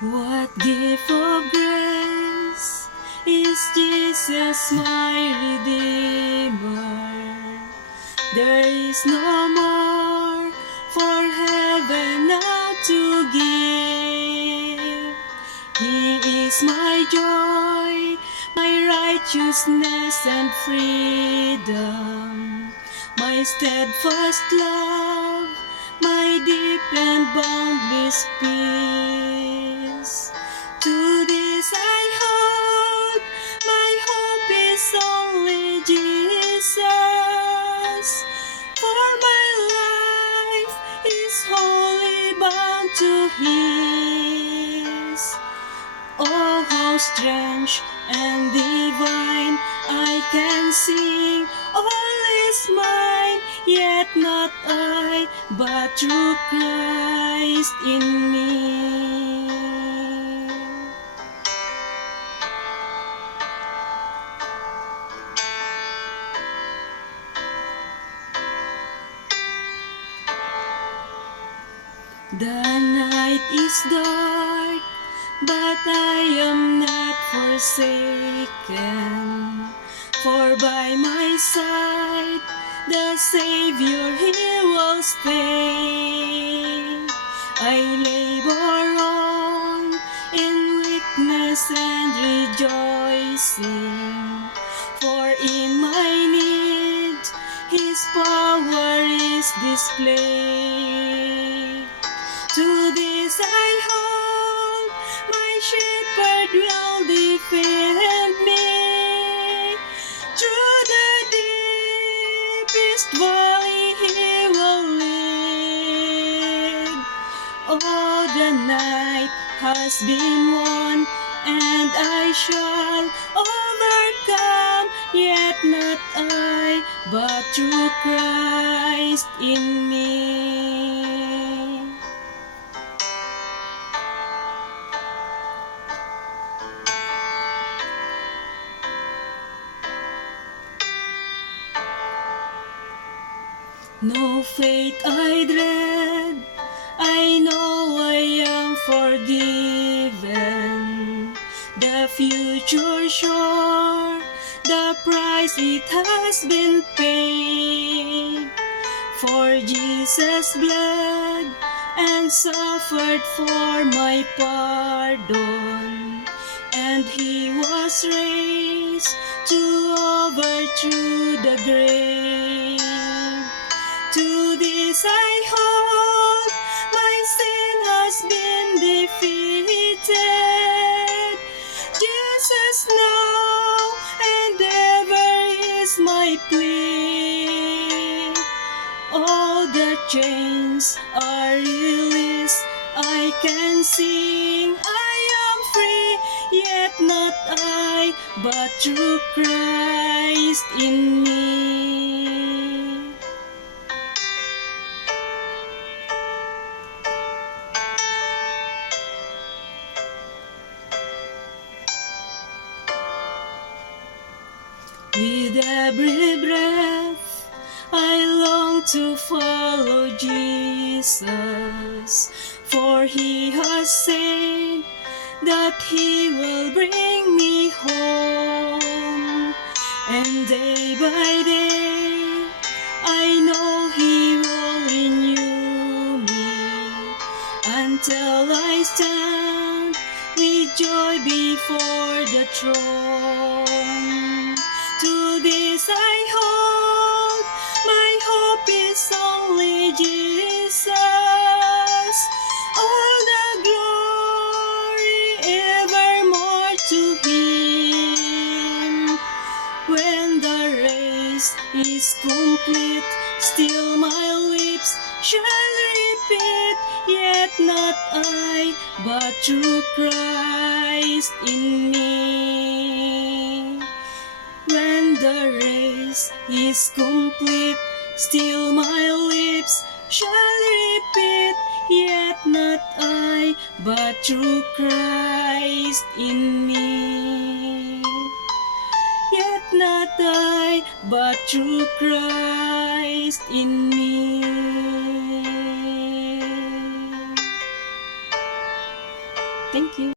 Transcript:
What gift of grace is Jesus my Redeemer? There is no more for heaven now to give. He is my joy, my righteousness and freedom, my steadfast love, my deep and boundless peace. To this I hold, my hope is only Jesus. For my life is wholly bound to His. Oh, how strange and divine, I can sing, all is mine, yet not I, but through Christ in me. The night is dark, but I am not forsaken, for by my side the Savior He will stay. I labor on in weakness and rejoicing, for in my need His power is displayed. To this I hold, my shepherd will defend me. Through the deepest valley He will lead. Oh, the night has been won, and I shall overcome, yet not I, but through Christ in me. No fate I dread, I know I am forgiven. The future sure, the price it has been paid. For Jesus bled and suffered for my pardon, and He was raised to overthrow the grave. To this I hold, my sin has been defeated. Jesus now and ever is my plea. All the chains are released, I can sing, I am free, yet not I, but through Christ in me. With every breath, I long to follow Jesus, for He has said that He will bring me home. And day by day, I know He will renew me, until I stand with joy before the throne. To this I hold, my hope is only Jesus. All the glory evermore to Him. When the race is complete, still my lips shall repeat, yet not I, but through Christ in me. When the race is complete, still my lips shall repeat, yet not I, but through Christ in me. Yet not I, but through Christ in me. Thank you.